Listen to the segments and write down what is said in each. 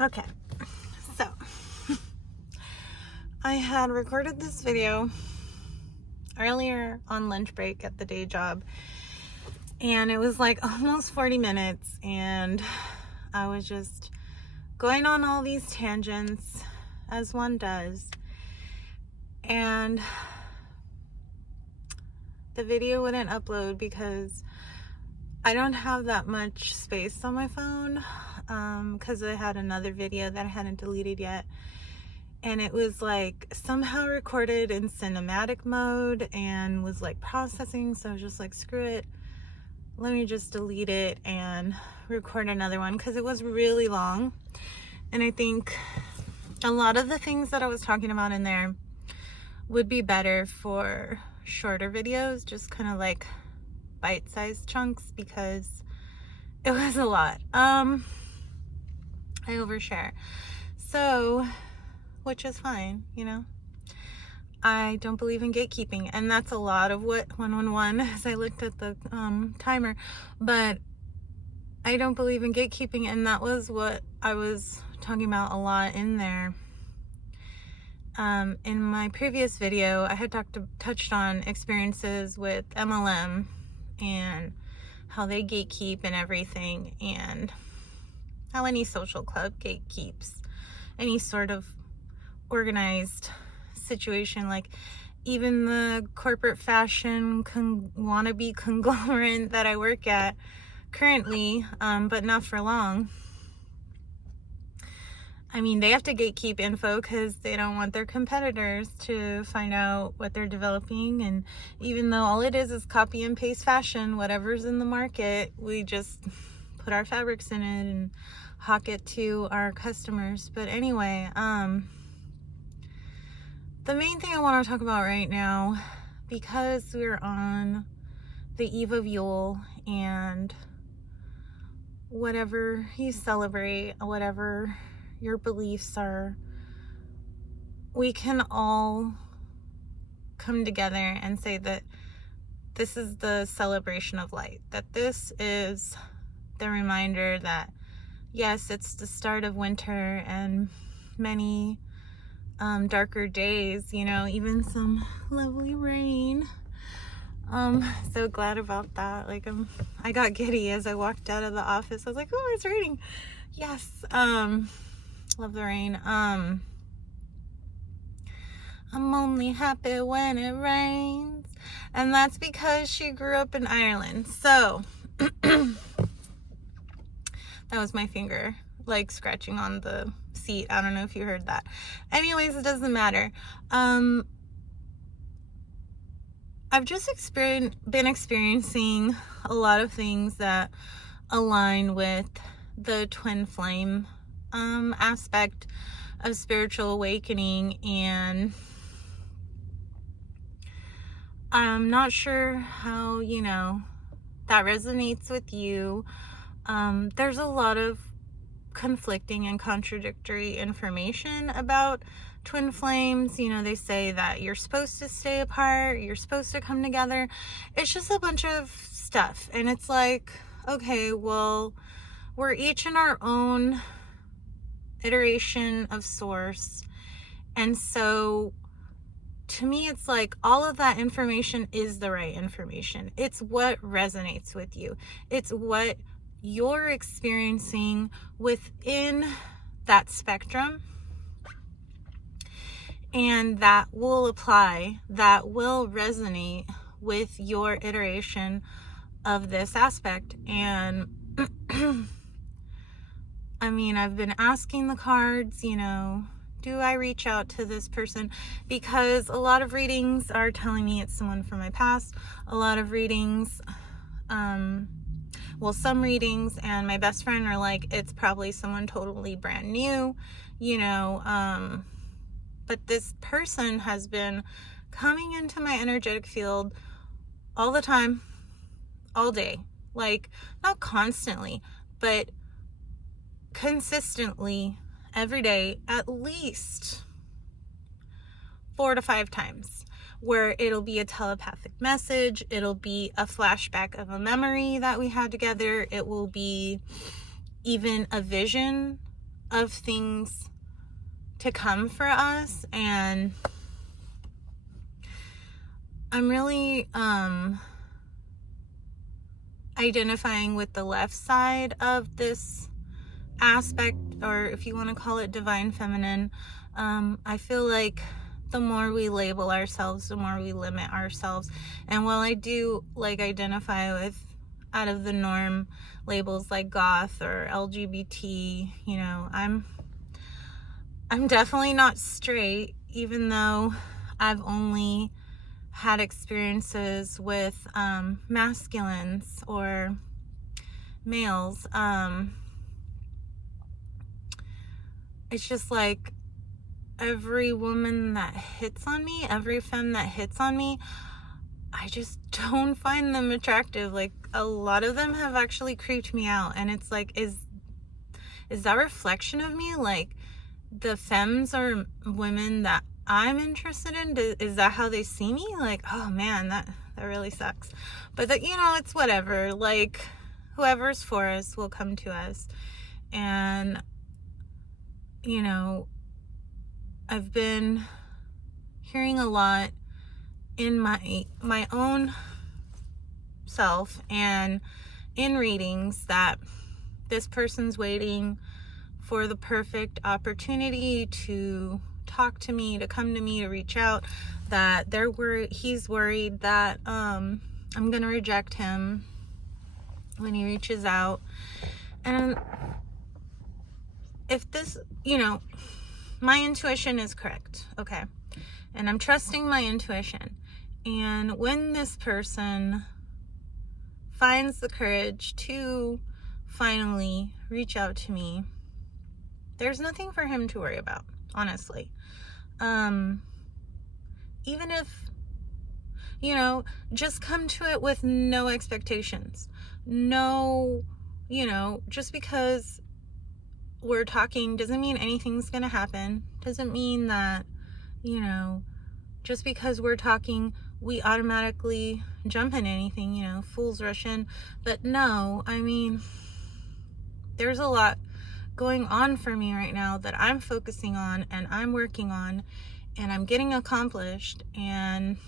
Okay, so I had recorded this video earlier on lunch break at the day job, and it was like almost 40 minutes, and I was just going on all these tangents as one does, and the video wouldn't upload because I don't have that much space on my phone, because I had another video that I hadn't deleted yet, and it was like somehow recorded in cinematic mode and was like processing. So I was just like, screw it, let me just delete it and record another one, because it was really long. And I think a lot of the things that I was talking about in there would be better for shorter videos, just kind of like bite-sized chunks, because it was a lot. I overshare, so, which is fine, you know. I don't believe in gatekeeping, and that's a lot of what 111, as I looked at the timer, but I don't believe in gatekeeping, and that was what I was talking about a lot in there. In my previous video, I had touched on experiences with MLM and how they gatekeep and everything, and how any social club gatekeeps any sort of organized situation. Like even the corporate fashion wannabe conglomerate that I work at currently, but not for long. I mean, they have to gatekeep info because they don't want their competitors to find out what they're developing. And even though all it is copy and paste fashion, whatever's in the market, we just put our fabrics in it and hawk it to our customers. But anyway, the main thing I want to talk about right now, because we're on the eve of Yule, and whatever you celebrate, whatever your beliefs are, we can all come together and say that this is the celebration of light, that this is the reminder that yes, it's the start of winter and many darker days, you know, even some lovely rain. So glad about that. Like, I got giddy as I walked out of the office. I was like, oh, it's raining. Yes. Love the rain. I'm only happy when it rains, and that's because she grew up in Ireland. So that was my finger like scratching on the seat. I don't know if you heard that. Anyways, it doesn't matter. I've just been experiencing a lot of things that align with the twin flame aspect of spiritual awakening, and I'm not sure how, you know, that resonates with you. There's a lot of conflicting and contradictory information about twin flames. You know, they say that you're supposed to stay apart, you're supposed to come together. It's just a bunch of stuff, and it's like, okay, well, we're each in our own iteration of source, and so to me it's like all of that information is the right information. It's what resonates with you, it's what you're experiencing within that spectrum, and that will apply, that will resonate with your iteration of this aspect. And I mean, I've been asking the cards, you know, do I reach out to this person? Because a lot of readings are telling me it's someone from my past. A lot of readings, some readings and my best friend are like, it's probably someone totally brand new, you know, but this person has been coming into my energetic field all the time, all day, like not constantly, but consistently every day, at least 4 to 5 times, where it'll be a telepathic message, it'll be a flashback of a memory that we had together, it will be even a vision of things to come for us, and I'm really identifying with the left side of this aspect, or if you want to call it divine feminine. I feel like the more we label ourselves, the more we limit ourselves. And while I do like identify with out of the norm labels like goth or LGBT, you know, I'm definitely not straight, even though I've only had experiences with masculines or males. It's just like every woman that hits on me, every femme that hits on me, I just don't find them attractive. Like, a lot of them have actually creeped me out, and it's like, is that reflection of me? Like, the femmes are women that I'm interested in? Is that how they see me? Like, oh man, that really sucks. But that, you know, it's whatever. Like, whoever's for us will come to us. And, you know, I've been hearing a lot in my own self and in readings that this person's waiting for the perfect opportunity to talk to me, to come to me, to reach out, that he's worried that I'm gonna reject him when he reaches out. And if this, you know, my intuition is correct, okay, and I'm trusting my intuition, and when this person finds the courage to finally reach out to me, there's nothing for him to worry about, honestly. Even if, you know, just come to it with no expectations. No, you know, just because we're talking doesn't mean anything's gonna happen. Doesn't mean that, you know, just because we're talking, we automatically jump in anything, you know, fools rush in. But no, I mean, there's a lot going on for me right now that I'm focusing on and I'm working on and I'm getting accomplished. And,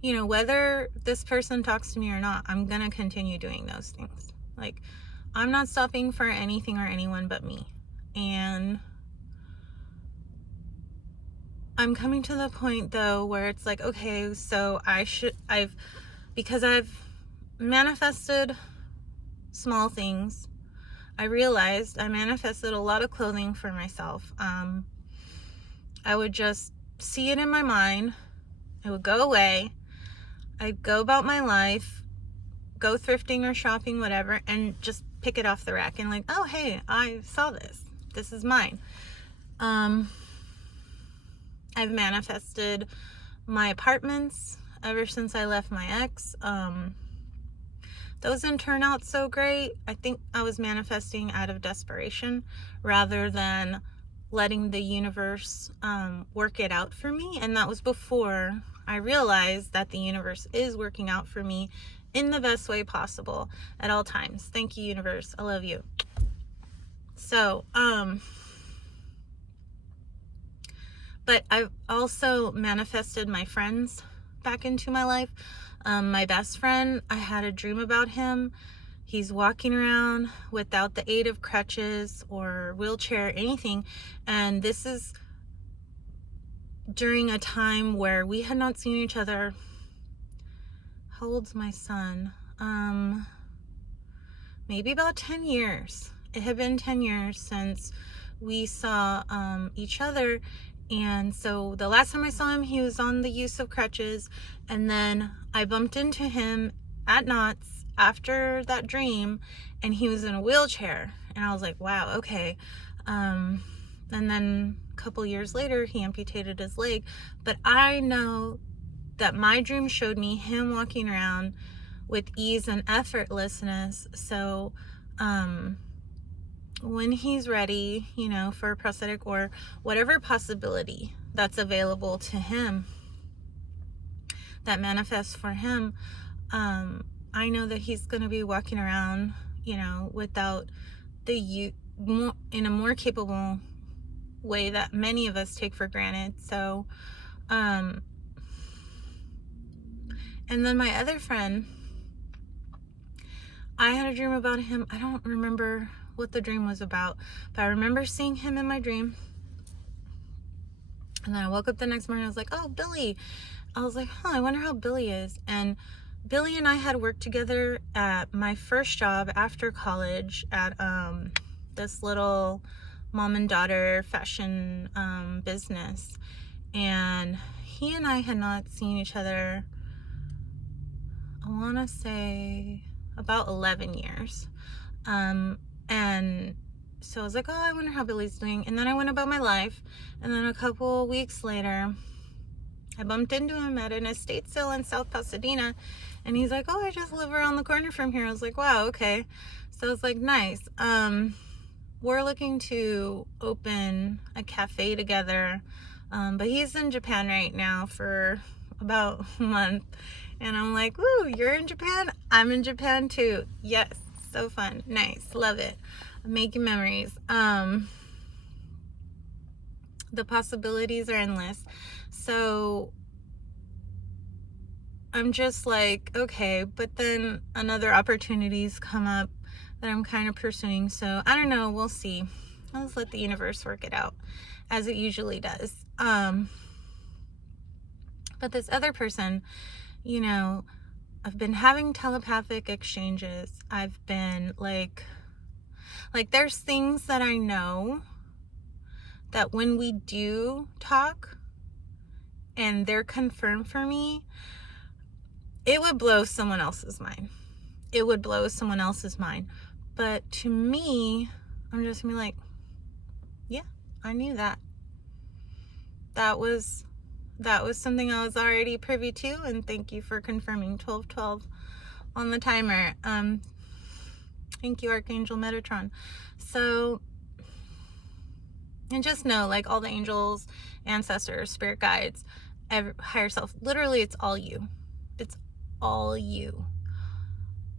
you know, whether this person talks to me or not, I'm gonna continue doing those things. Like, I'm not stopping for anything or anyone but me. And I'm coming to the point though where it's like, okay, so because I've manifested small things, I realized I manifested a lot of clothing for myself. I would just see it in my mind, it would go away, I'd go about my life, go thrifting or shopping, whatever, and just pick it off the rack and like, oh hey, I saw this is mine. I've manifested my apartments ever since I left my ex. Those didn't turn out so great. I think I was manifesting out of desperation rather than letting the universe work it out for me. And that was before I realized that the universe is working out for me in the best way possible at all times. Thank you, universe. I love you. So, but I've also manifested my friends back into my life. My best friend, I had a dream about him. He's walking around without the aid of crutches or wheelchair, anything. And this is during a time where we had not seen each other. How old's my son? Maybe about 10 years. It had been 10 years since we saw each other. And so the last time I saw him, he was on the use of crutches. And then I bumped into him at Knott's after that dream, and he was in a wheelchair. And I was like, wow, okay. And then a couple years later, he amputated his leg. But I know that my dream showed me him walking around with ease and effortlessness. So, when he's ready, you know, for a prosthetic or whatever possibility that's available to him, that manifests for him, I know that he's going to be walking around, you know, without the in a more capable way that many of us take for granted. So, and then my other friend, I had a dream about him. I don't remember what the dream was about, but I remember seeing him in my dream. And then I woke up the next morning, I was like, oh, Billy. I was like, I wonder how Billy is. And Billy and I had worked together at my first job after college at this little mom and daughter fashion business. And he and I had not seen each other, I want to say, about 11 years. And so I was like, oh, I wonder how Billy's doing. And then I went about my life. And then a couple weeks later, I bumped into him at an estate sale in South Pasadena. And he's like, oh, I just live around the corner from here. I was like, wow, okay. So I was like, nice. We're looking to open a cafe together. But he's in Japan right now for about a month. And I'm like, woo, you're in Japan? I'm in Japan too. Yes. So fun. Nice. Love it. Making memories. The possibilities are endless. So I'm just like, okay, but then another opportunities come up that I'm kind of pursuing. So I don't know. We'll see. I'll just let the universe work it out as it usually does. But this other person, you know, I've been having telepathic exchanges. I've been like there's things that I know that when we do talk and they're confirmed for me, it would blow someone else's mind. It would blow someone else's mind. But to me, I'm just gonna be like, yeah, I knew that. That was something I was already privy to, and thank you for confirming 1212 on the timer. Thank you, Archangel Metatron. So, and just know, like, all the angels, ancestors, spirit guides, higher self, literally it's all you. It's all you.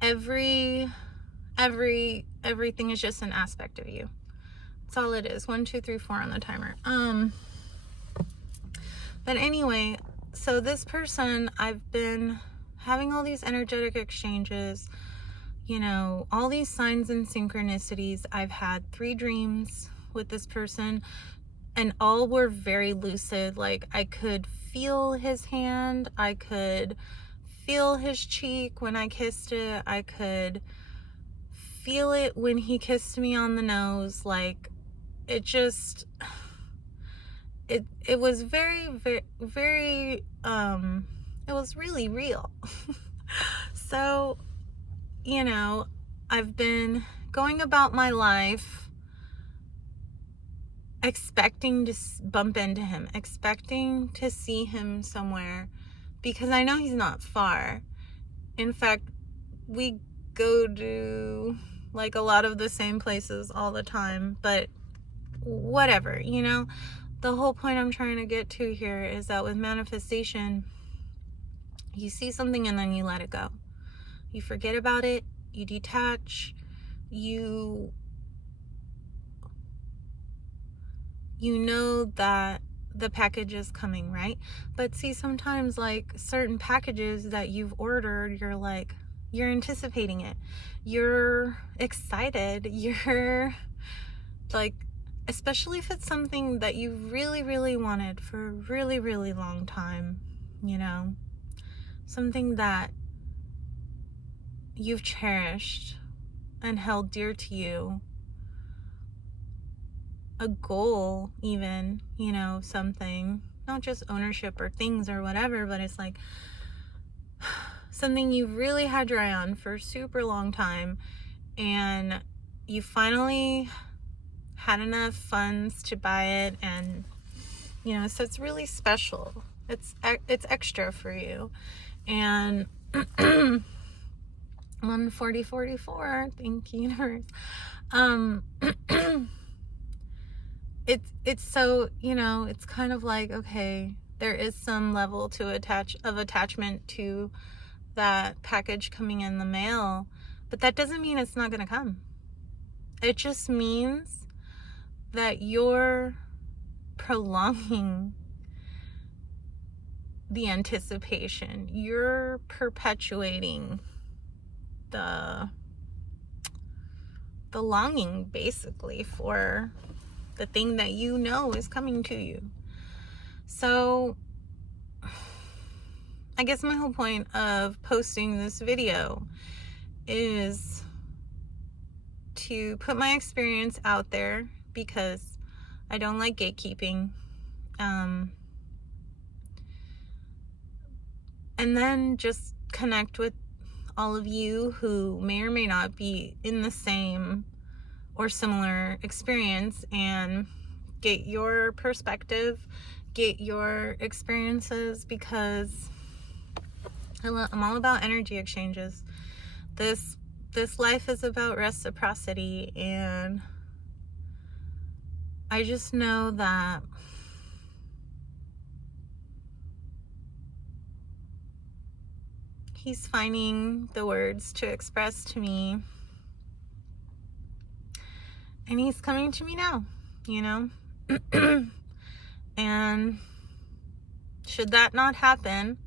Everything is just an aspect of you. That's all it is. 1, 2, 3, 4 on the timer. But anyway, so this person, I've been having all these energetic exchanges, you know, all these signs and synchronicities. I've had 3 dreams with this person, and all were very lucid. Like, I could feel his hand, I could feel his cheek when I kissed it, I could feel it when he kissed me on the nose. Like, it just, it was very, very, very, it was really real. So, you know, I've been going about my life expecting to bump into him, expecting to see him somewhere, because I know he's not far. In fact, we go to like a lot of the same places all the time, but whatever, you know. The whole point I'm trying to get to here is that with manifestation, you see something and then you let it go. You forget about it, you detach, you know that the package is coming, right? But see, sometimes like certain packages that you've ordered, you're like, you're anticipating it, you're excited, you're like, especially if it's something that you really, really wanted for a really, really long time, you know, something that you've cherished and held dear to you, a goal even, you know, something, not just ownership or things or whatever, but it's like something you really had your eye on for a super long time, and you finally had enough funds to buy it, and you know, so it's really special, it's extra for you. And 14044, thank you, universe. It's so, you know, it's kind of like, okay, there is some level to attachment to that package coming in the mail, but that doesn't mean it's not going to come. It just means that you're prolonging the anticipation. You're perpetuating the longing, basically, for the thing that you know is coming to you. So I guess my whole point of posting this video is to put my experience out there, because I don't like gatekeeping. And then just connect with all of you who may or may not be in the same or similar experience, and get your perspective, get your experiences, because I'm all about energy exchanges. This life is about reciprocity, and I just know that he's finding the words to express to me, and he's coming to me now, you know? And should that not happen,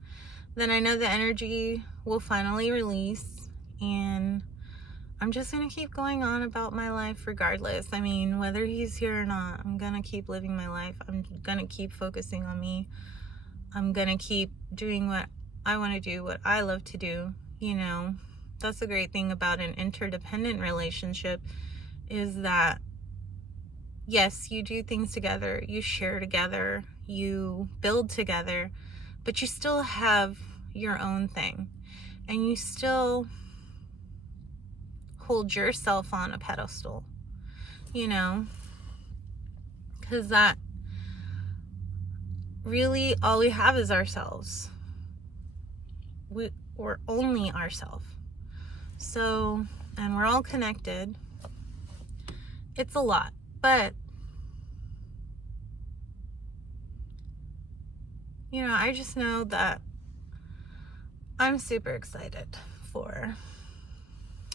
then I know the energy will finally release, and I'm just going to keep going on about my life regardless. I mean, whether he's here or not, I'm going to keep living my life. I'm going to keep focusing on me. I'm going to keep doing what I want to do, what I love to do. You know, that's the great thing about an interdependent relationship, is that yes, you do things together, you share together, you build together, but you still have your own thing, and you still hold yourself on a pedestal, you know, because that really all we have is ourselves. We're only ourselves. So, and we're all connected. It's a lot, but you know, I just know that I'm super excited for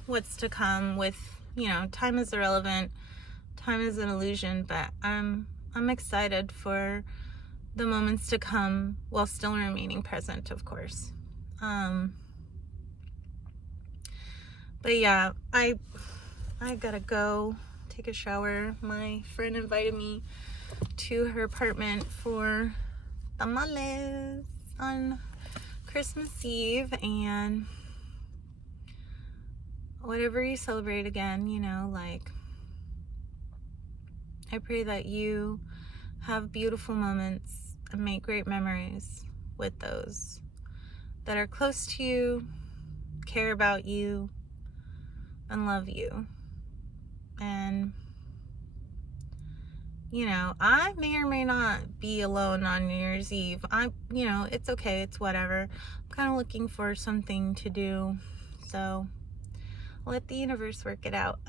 what's to come. With, you know, time is irrelevant, time is an illusion, but I'm excited for the moments to come, while still remaining present, of course. But yeah, I gotta go take a shower. My friend invited me to her apartment for tamales on Christmas Eve, and whatever you celebrate, again, you know, like, I pray that you have beautiful moments and make great memories with those that are close to you, care about you, and love you. And you know, I may or may not be alone on New Year's Eve. You know, it's okay, it's whatever. I'm kind of looking for something to do, so I'll let the universe work it out.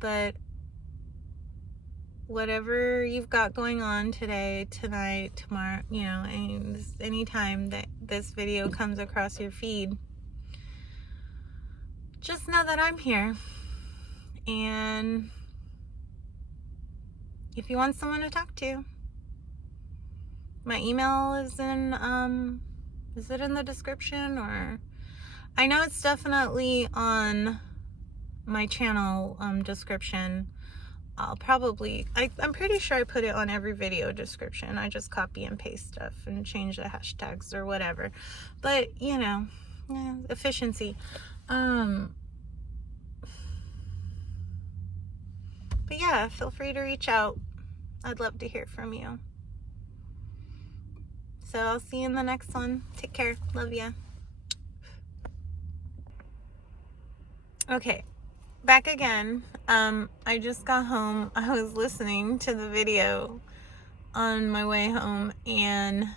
But whatever you've got going on today, tonight, tomorrow, you know, any time that this video comes across your feed, just know that I'm here. And if you want someone to talk to, my email is is it in the description? Or I know it's definitely on my channel description. I'm pretty sure I put it on every video description. I just copy and paste stuff and change the hashtags or whatever. But, you know, efficiency. But yeah, feel free to reach out. I'd love to hear from you. So I'll see you in the next one. Take care. Love ya. Okay, back again. I just got home. I was listening to the video on my way home, and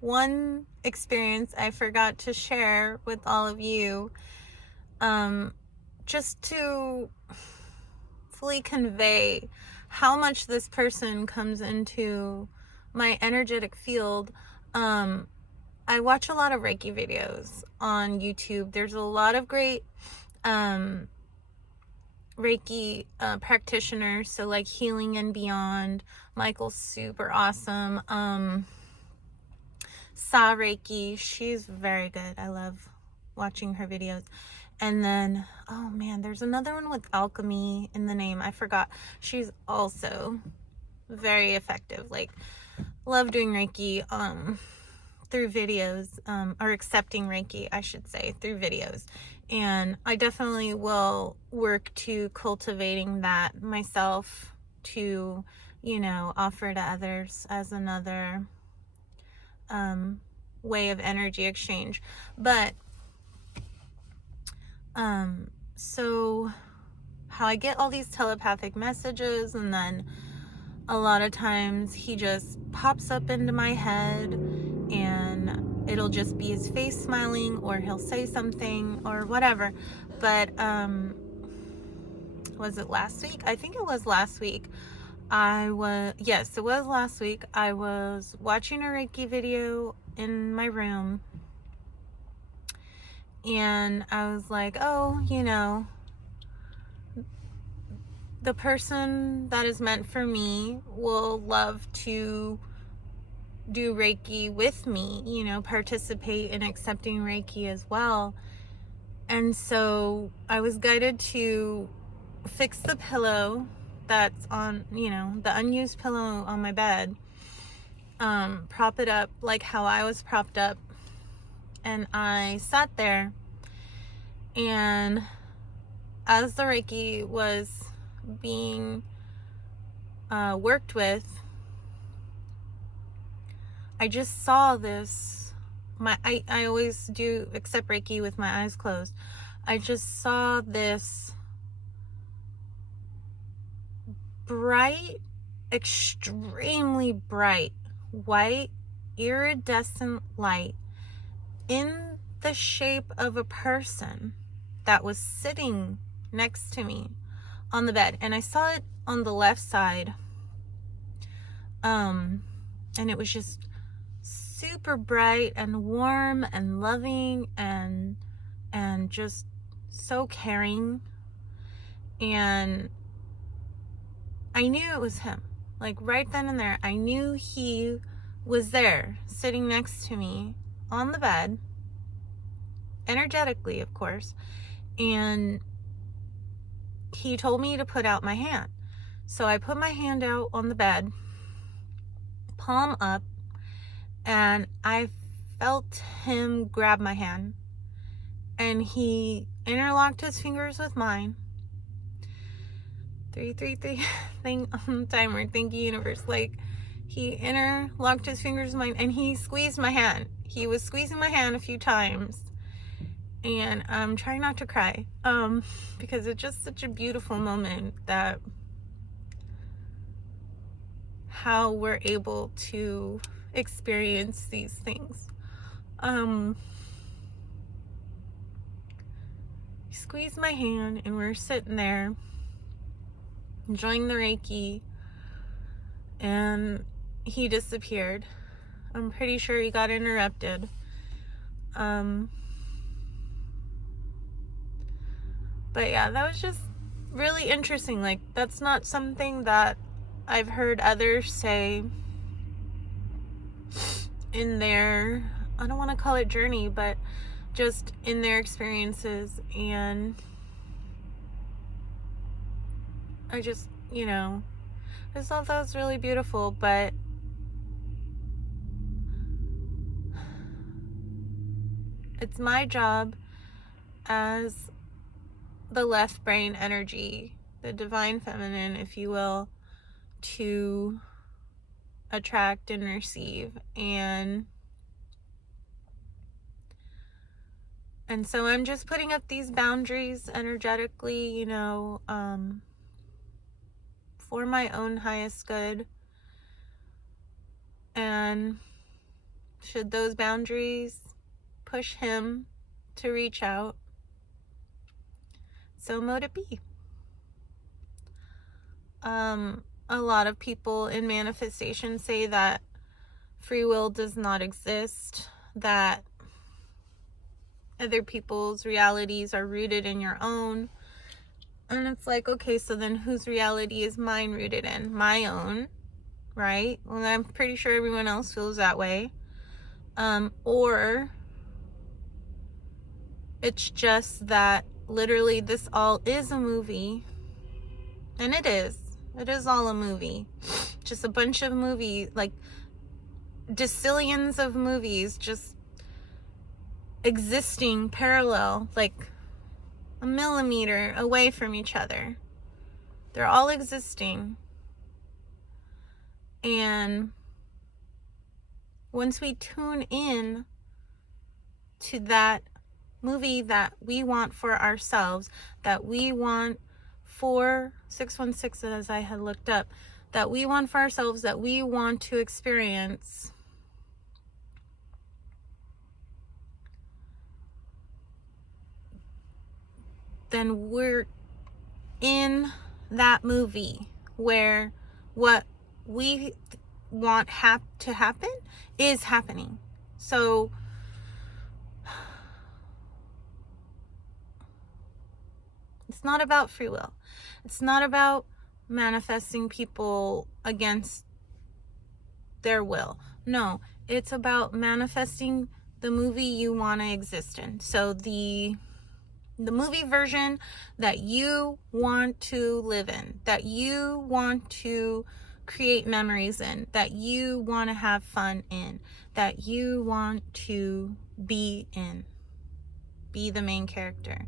one experience I forgot to share with all of you, just to fully convey how much this person comes into my energetic field. I watch a lot of Reiki videos on YouTube. There's a lot of great Reiki practitioners, so like Healing and Beyond. Michael's super awesome. Sa Reiki, she's very good. I love watching her videos. And then, oh man, there's another one with alchemy in the name. I forgot. She's also very effective. Like, love doing Reiki through videos, or accepting Reiki, I should say, through videos. And I definitely will work to cultivating that myself to, you know, offer to others as another way of energy exchange. But so how I get all these telepathic messages, and then a lot of times he just pops up into my head, and it'll just be his face smiling, or he'll say something or whatever. But was it last week? I think it was last week. Yes, it was last week. I was watching a Reiki video in my room, and I was like, oh, you know, the person that is meant for me will love to do Reiki with me, you know, participate in accepting Reiki as well. And so I was guided to fix the pillow that's on, you know, the unused pillow on my bed, prop it up like how I was propped up. And I sat there, and as the Reiki was being worked with, I just saw this. I always do accept Reiki with my eyes closed. I just saw this bright, extremely bright, white, iridescent light in the shape of a person that was sitting next to me on the bed. And I saw it on the left side. And it was just super bright and warm and loving and just so caring. And I knew it was him. Like, right then and there, I knew he was there, sitting next to me on the bed, energetically, of course. And he told me to put out my hand. So I put my hand out on the bed, palm up, and I felt him grab my hand, and he interlocked his fingers with mine. 333 thing on the timer. Thank you, universe. Like, he interlocked his fingers with mine, and he squeezed my hand. He was squeezing my hand a few times, and I'm trying not to cry, because it's just such a beautiful moment, that how we're able to experience these things. He squeezed my hand, and we're sitting there enjoying the Reiki, and he disappeared. I'm pretty sure he got interrupted. But yeah, that was just really interesting. Like, that's not something that I've heard others say in their, I don't want to call it journey, but just in their experiences. And I just, you know, I just thought that was really beautiful. But it's my job as the left brain energy, the divine feminine, if you will, to attract and receive. And so I'm just putting up these boundaries energetically, you know, for my own highest good. And should those boundaries push him to reach out, so mote it be. A lot of people in manifestation say that free will does not exist, that other people's realities are rooted in your own. And it's like, okay, so then whose reality is mine rooted in? My own, right? Well, I'm pretty sure everyone else feels that way. Or it's just that literally this all is a movie. And it is. It is all a movie. Just a bunch of movies, like decillions of movies just existing parallel, like a millimeter away from each other. They're all existing. And once we tune in to that movie that we want for ourselves, that we want for 616, as I had looked up, that we want for ourselves, that we want to experience, then we're in that movie where what we want to happen is happening. So it's not about free will. It's not about manifesting people against their will. No, it's about manifesting the movie you want to exist in. So the movie version that you want to live in, that you want to create memories in, that you want to have fun in, that you want to be in. Be the main character.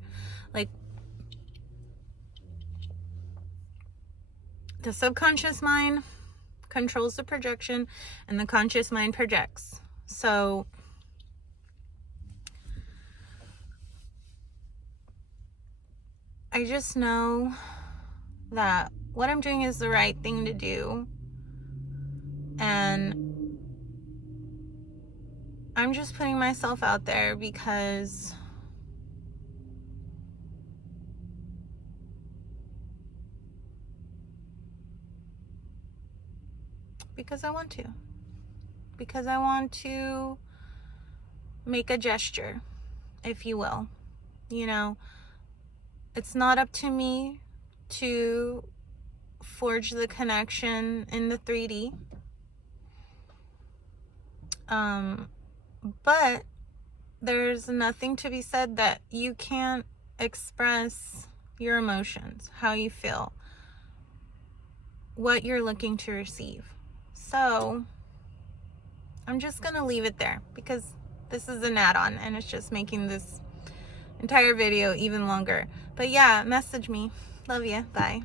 Like, the subconscious mind controls the projection, and the conscious mind projects. So I just know that what I'm doing is the right thing to do. And I'm just putting myself out there because I want to. Because I want to make a gesture, if you will. You know, it's not up to me to forge the connection in the 3D. But there's nothing to be said that you can't express your emotions, how you feel, what you're looking to receive. So I'm just going to leave it there because this is an add-on and it's just making this entire video even longer. But yeah, message me. Love you. Bye.